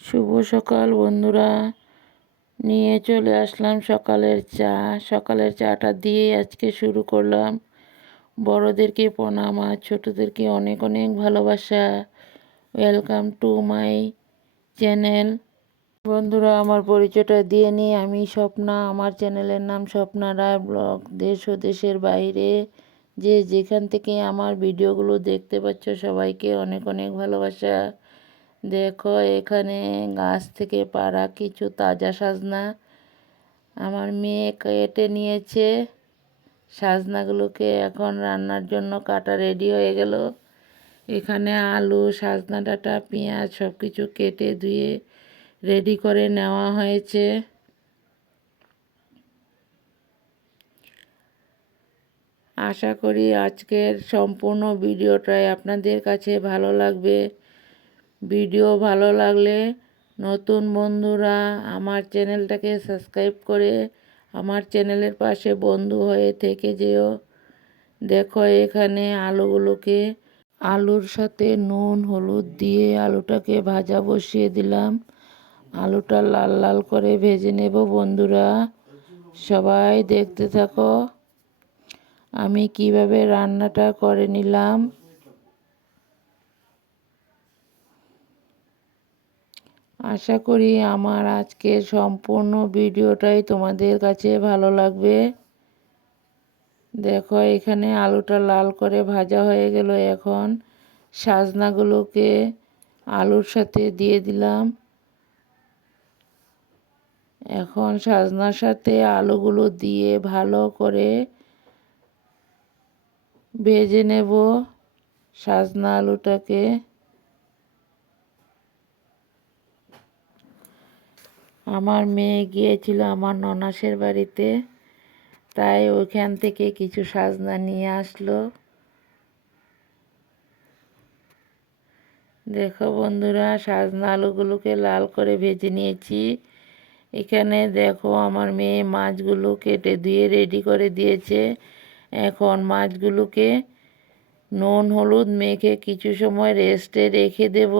শুভ সকাল বন্ধুরা, নিয়ে চলে আসলাম সকালের চাটা দিয়ে আজকে শুরু করলাম। বড়োদেরকে প্রণাম আর ছোটোদেরকে অনেক অনেক ভালোবাসা। Welcome to my channel. বন্ধুরা, আমার পরিচয়টা দিয়ে নিই। আমি স্বপ্না, আমার চ্যানেলের নাম স্বপ্না রায় ব্লগ। দেশ ও দেশের বাইরে যে যেখান থেকে আমার ভিডিওগুলো দেখতে পাচ্ছ সবাইকে অনেক অনেক ভালোবাসা। দেখো, এখানে গাছ থেকে পাড়া কিছু তাজা সাজনা আমার মেয়ে কেটে নিয়েছে। সাজনাগুলোকে এখন রান্নার জন্য কাটা রেডি হয়ে গেল। এখানে আলু, সাজনা ডাঁটা, পেঁয়াজ সব কিছু কেটে ধুয়ে রেডি করে নেওয়া হয়েছে। আশা করি আজকের সম্পূর্ণ ভিডিওটাই আপনাদের কাছে ভালো লাগবে। ভিডিও ভালো লাগলে নতুন বন্ধুরা আমার চ্যানেলটাকে সাবস্ক্রাইব করে আমার চ্যানেলের পাশে বন্ধু হয়ে থেকে যেও। দেখো, এখানে আলুর সাথে নুন হলুদ দিয়ে আলুটাকে ভাজা বসিয়ে দিলাম। আলুটা লাল লাল করে ভেজে নেব। বন্ধুরা সবাই দেখতে থাকো আমি কিভাবে রান্নাটা করে নিলাম। আশা করি আমার আজকের সম্পূর্ণ ভিডিওটাই তোমাদের কাছে ভালো লাগবে। দেখো, এখানে আলুটা লাল করে ভাজা হয়ে গেল। এখন সাজনাগুলোকে আলুর সাথে দিয়ে দিলাম। এখন সাজনার সাথে আলুগুলো দিয়ে ভালো করে ভেজে নেব সাজনা আলুটাকে। আমার মেয়ে গিয়েছিল আমার ননাসের বাড়িতে, তাই ওইখান থেকে কিছু সাজনা নিয়ে আসলো। দেখো বন্ধুরা, সাজনা আলুগুলোকে লাল করে ভেজে নিয়েছি। এখানে দেখো, আমার মেয়ে মাছগুলো কেটে ধুয়ে রেডি করে দিয়েছে। এখন মাছগুলোকে নুন হলুদ মেখে কিছু সময় রেস্টে রেখে দেব।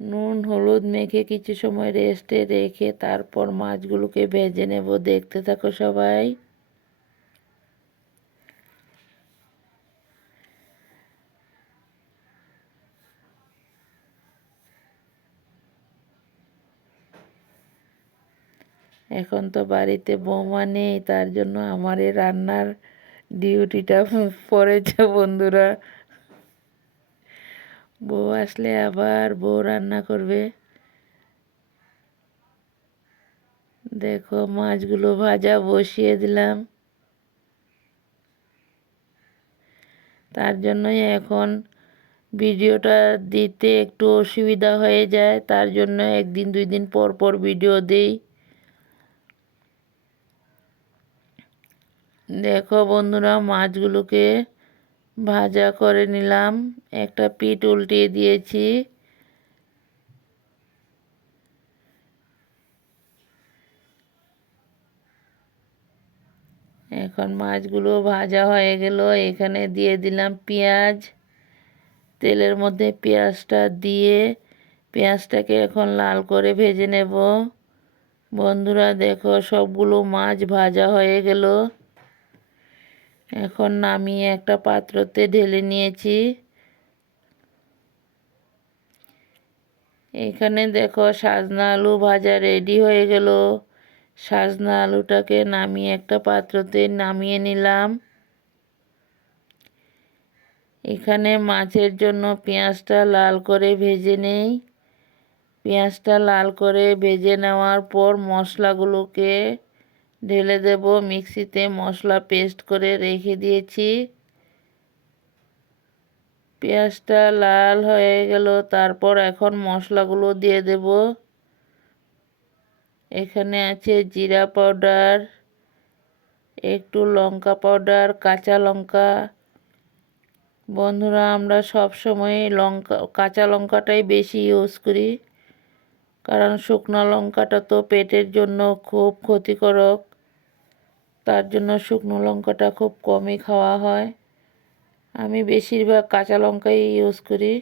নুন হলুদ মেখে কিছু সময় রেস্টে রেখে তারপর মাছগুলোকে ভেজে নেব। দেখতে থাকো সবাই। এখন তো বাড়িতে বৌমা নেই, তার জন্য আমার এই রান্নার ডিউটিটা পড়েছে। বন্ধুরা, বউ আসলে আবার বউ রান্না করবে। দেখো, মাছগুলো ভাজা বসিয়ে দিলাম। তার জন্যই এখন ভিডিওটা দিতে একটু অসুবিধা হয়ে যায়, তার জন্য একদিন দুই দিন পর পর ভিডিও দিই। দেখো বন্ধুরা, মাছগুলোকে ভাজা করে নিলাম। একটা পিঠ উল্টিয়ে দিয়েছি। এখন মাছগুলো ভাজা হয়ে গেল। এখানে দিয়ে দিলাম পেঁয়াজ। তেলের মধ্যে পেঁয়াজটা দিয়ে পেঁয়াজটাকে এখন লাল করে ভেজে নেব। বন্ধুরা দেখো, সবগুলো মাছ ভাজা হয়ে গেল। এখন নামিয়ে একটা পাত্রতে ঢেলে নিয়েছি। এখানে দেখো, সাজনা আলু ভাজা রেডি হয়ে গেল। সাজনা আলুটাকে নামিয়ে একটা পাত্রতে নামিয়ে নিলাম। এখানে মাছের জন্য পেঁয়াজটা লাল করে ভেজে নেই। পেঁয়াজটা লাল করে ভেজে নেওয়ার পর মশলাগুলোকে ঢেলে দেব। মিক্সিতে মশলা পেস্ট করে রেখে দিয়েছি। পেঁয়াজটা লাল হয়ে গেল, তারপর এখন মশলাগুলো দিয়ে দেব। এখানে আছে জিরা পাউডার, একটু লঙ্কা পাউডার, কাঁচা লঙ্কা। বন্ধুরা, আমরা সব সময় কাঁচা লঙ্কাটাই বেশি ইউজ করি, কারণ শুকনো লঙ্কাটা তো পেটের জন্য খুব ক্ষতিকারক। তার জন্য শুকনো লঙ্কাটা খুব কমই খাওয়া হয়। আমি বেশিরভাগ কাঁচা লঙ্কাই ইউজ করি।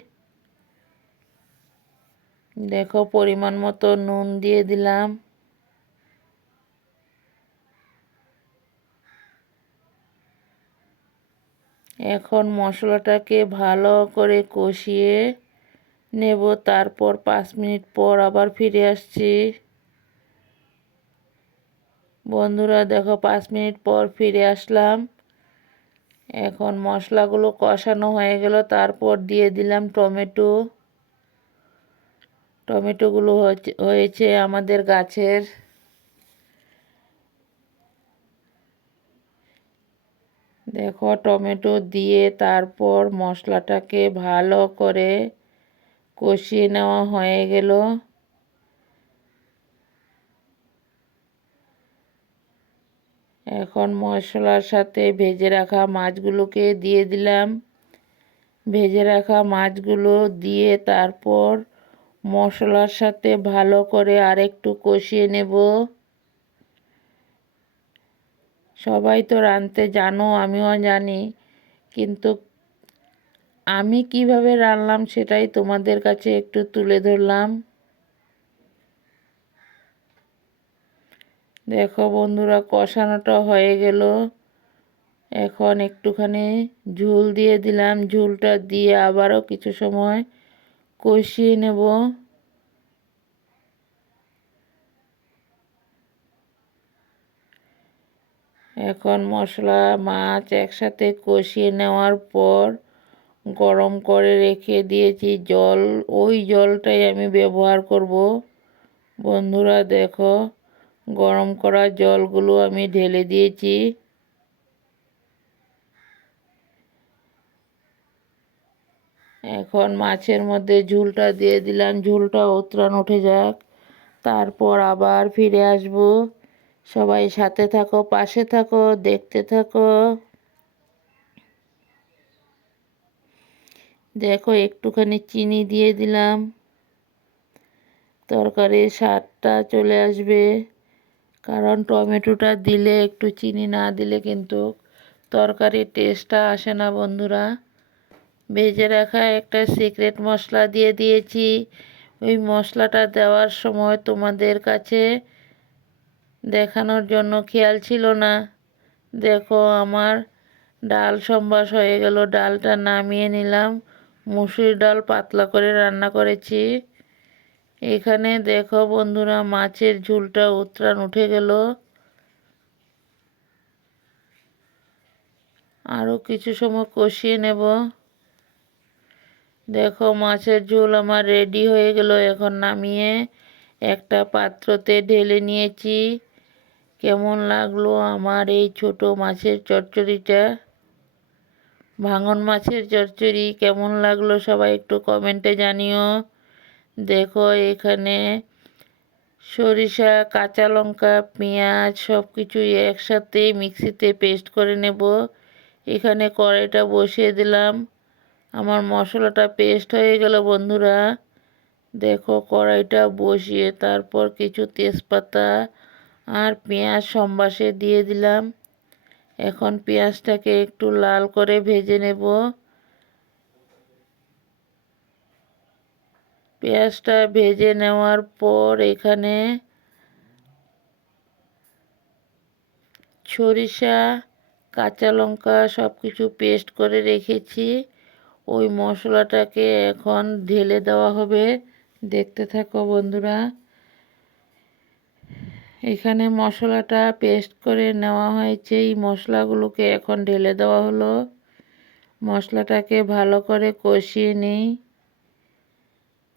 দেখো পরিমাণ মতো নুন দিয়ে দিলাম। এখন মশলাটাকে ভালো করে কষিয়ে নেব, তারপর 5 মিনিট পর আবার ফিরে আসছি। বন্ধুরা দেখো 5 মিনিট পর ফিরে আসলাম। এখন মশলাগুলো কষানো হয়ে গেল, তারপর দিয়ে দিলাম টমেটো। টমেটোগুলো হয়েছে আমাদের গাছের। দেখো টমেটো দিয়ে তারপর মশলাটাকে ভালো করে কষিয়ে নেওয়া হয়ে গেল। এখন মশলার সাথে ভেজে রাখা মাছগুলোকে দিয়ে দিলাম। ভেজে রাখা মাছগুলো দিয়ে তারপর মশলার সাথে ভালো করে আরেকটু কষিয়ে নেব। সবাই তো রাঁধতে জানো, আমিও জানি, কিন্তু আমি কিভাবে রান্নলাম সেটাই তোমাদের কাছে একটু তুলে ধরলাম। দেখো বন্ধুরা কষানোটা হয়ে গেল। এখন একটুখানি ঝোল দিয়ে দিলাম। ঝোলটা দিয়ে আবারও কিছু সময় কষিয়ে নেব। এখন মশলা মাছ একসাথে কষিয়ে নেওয়ার পর গরম করে রেখে দিয়েছি জল, ওই জলটাই আমি ব্যবহার করব। বন্ধুরা দেখো গরম করা জলগুলো আমি ঢেলে দিয়েছি। এখন মাছের মধ্যে ঝোলটা দিয়ে দিলাম। ঝোলটা উতরান উঠে যাক, তারপর আবার ফিরে আসব। সবাই সাথে থাকো, পাশে থাকো, দেখতে থাকো। দেখো একটুখানি চিনি দিয়ে দিলাম, তরকারির স্বাদটা চলে আসবে। কারণ টমেটোটা দিলে একটু চিনি না দিলে কিন্তু তরকারির টেস্টটা আসে না বন্ধুরা। ভেজে রাখা একটা সিক্রেট মশলা দিয়ে দিয়েছি। ওই মশলাটা দেওয়ার সময় তোমাদের কাছে দেখানোর জন্য খেয়াল ছিল না। দেখো আমার ডাল সম্বাস হয়ে গেল। ডালটা নামিয়ে নিলাম। মুসুর ডাল পাতলা করে রান্না করেছি। এখানে দেখো বন্ধুরা মাছের ঝোলটা উতরান উঠে গেল। আরও কিছু সময় কষিয়ে নেব। দেখো মাছের ঝোল আমার রেডি হয়ে গেল। এখন নামিয়ে একটা পাত্রতে ঢেলে নিয়েছি। কেমন লাগলো আমার এই ছোট মাছের চচ্চড়িটা, ভাঙন মাছের চচ্চড়ি কেমন লাগলো সবাই একটু কমেন্টে জানিও। দেখো এখানে সরিষা, কাঁচা লঙ্কা, পেঁয়াজ সব কিছুই একসাথে মিক্সিতে পেস্ট করে নেব। এখানে কড়াইটা বসিয়ে দিলাম। আমার মশলাটা পেস্ট হয়ে গেল বন্ধুরা। দেখো কড়াইটা বসিয়ে তারপর কিছু তেজপাতা আর পেঁয়াজ সম্বাসে দিয়ে দিলাম। এখন পেঁয়াজটাকে একটু লাল করে ভেজে নেব। পেঁয়াজটা ভেজে নেওয়ার পর এখানে সরিষা, কাঁচা লঙ্কা সব কিছু পেস্ট করে রেখেছি। ওই মশলাটাকে এখন ঢেলে দেওয়া হবে। দেখতে থাকো বন্ধুরা। এখানে মশলাটা পেস্ট করে নেওয়া হয়েছে। এই মশলাগুলোকে এখন ঢেলে দেওয়া হলো। মশলাটাকে ভালো করে কষিয়ে নিই।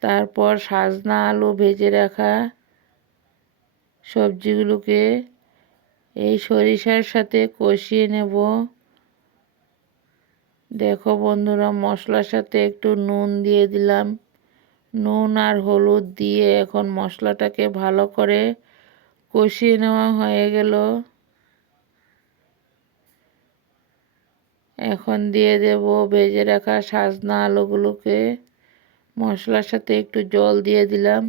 তারপর সাজনা আলু ভেজে রাখা সবজিগুলোকে এই সরিষার সাথে কষিয়ে নেব। দেখো বন্ধুরা মশলার সাথে একটু নুন দিয়ে দিলাম। নুন আর হলুদ দিয়ে এখন মশলাটাকে ভালো করে কষিয়ে নেওয়া হয়ে গেল। এখন দিয়ে দেব ভেজে রাখা সাজনা আলুগুলোকে। মশলার সাথে একটু জল দিয়ে দিলাম।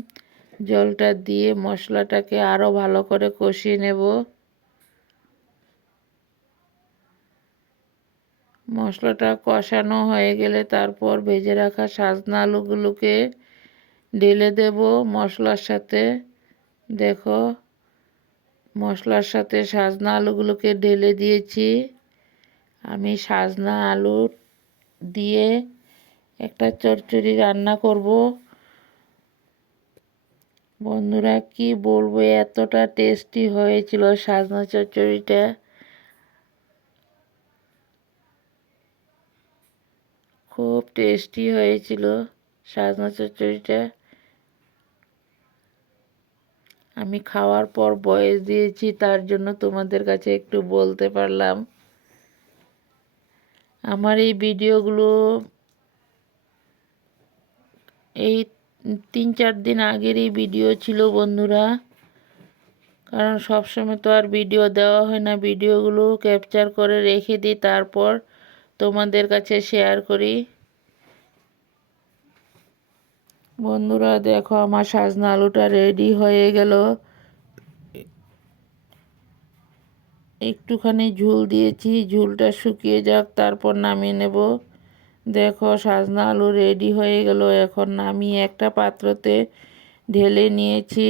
জলটা দিয়ে মশলাটাকে আরও ভালো করে কষিয়ে নেব। মশলাটা কষানো হয়ে গেলে তারপর ভেজে রাখা সাজনা আলুগুলোকে ঢেলে দেব মশলার সাথে। দেখো, মশলার সাথে সাজনা আলুগুলোকে ঢেলে দিয়েছি। আমি সাজনা আলু দিয়ে একটা চচ্চড়ি রান্না করব। বন্ধুরা কি বলবো, এতটা টেস্টি হয়েছিল সাজনা চচ্চড়িটা। খুব টেস্টি হয়েছিল সাজনা চচ্চড়িটা। আমি খাওয়ার পর ভয়েস দিয়েছি, তার জন্য তোমাদের কাছে একটু বলতে পারলাম। আমার এই ভিডিওগুলো এই 3-4 দিন আগেরই ভিডিও ছিল বন্ধুরা, কারণ সবসময় তো আর ভিডিও দেওয়া হয় না। ভিডিওগুলো ক্যাপচার করে রেখে দিই, তারপর তোমাদের কাছে শেয়ার করি। বন্ধুরা দেখো, আমার সাজনা আলুটা রেডি হয়ে গেল। একটুখানি ঝোল দিয়েছি, ঝোলটা শুকিয়ে যাক, তারপর নামিয়ে নেব। দেখো সাজনা আলু রেডি হয়ে গেল। এখন নামিয়ে একটা পাত্রতে ঢেলে নিয়েছি।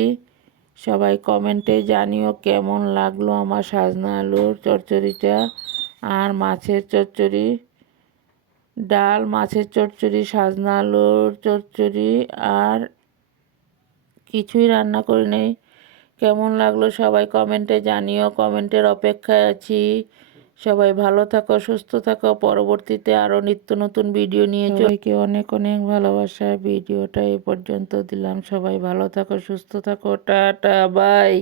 সবাই কমেন্টে জানিও কেমন লাগলো আমার সাজনা আলুর চচ্চড়িটা। আর মাছের চচ্চড়ি, ডাল, মাছের চচ্চড়ি, সাজনা আলুর চচ্চড়ি, আর কিছুই রান্না করি নেই। কেমন লাগলো সবাই কমেন্টে জানিও। কমেন্টের অপেক্ষায় আছি। সবাই ভালো থাকো, সুস্থ থাকো। পরবর্তীতে আরও নিত্য নতুন ভিডিও নিয়ে সবাইকে অনেক অনেক ভালোবাসা। ভিডিওটা এ পর্যন্ত দিলাম। সবাই ভালো থাকো, সুস্থ থাকো। Tata, by.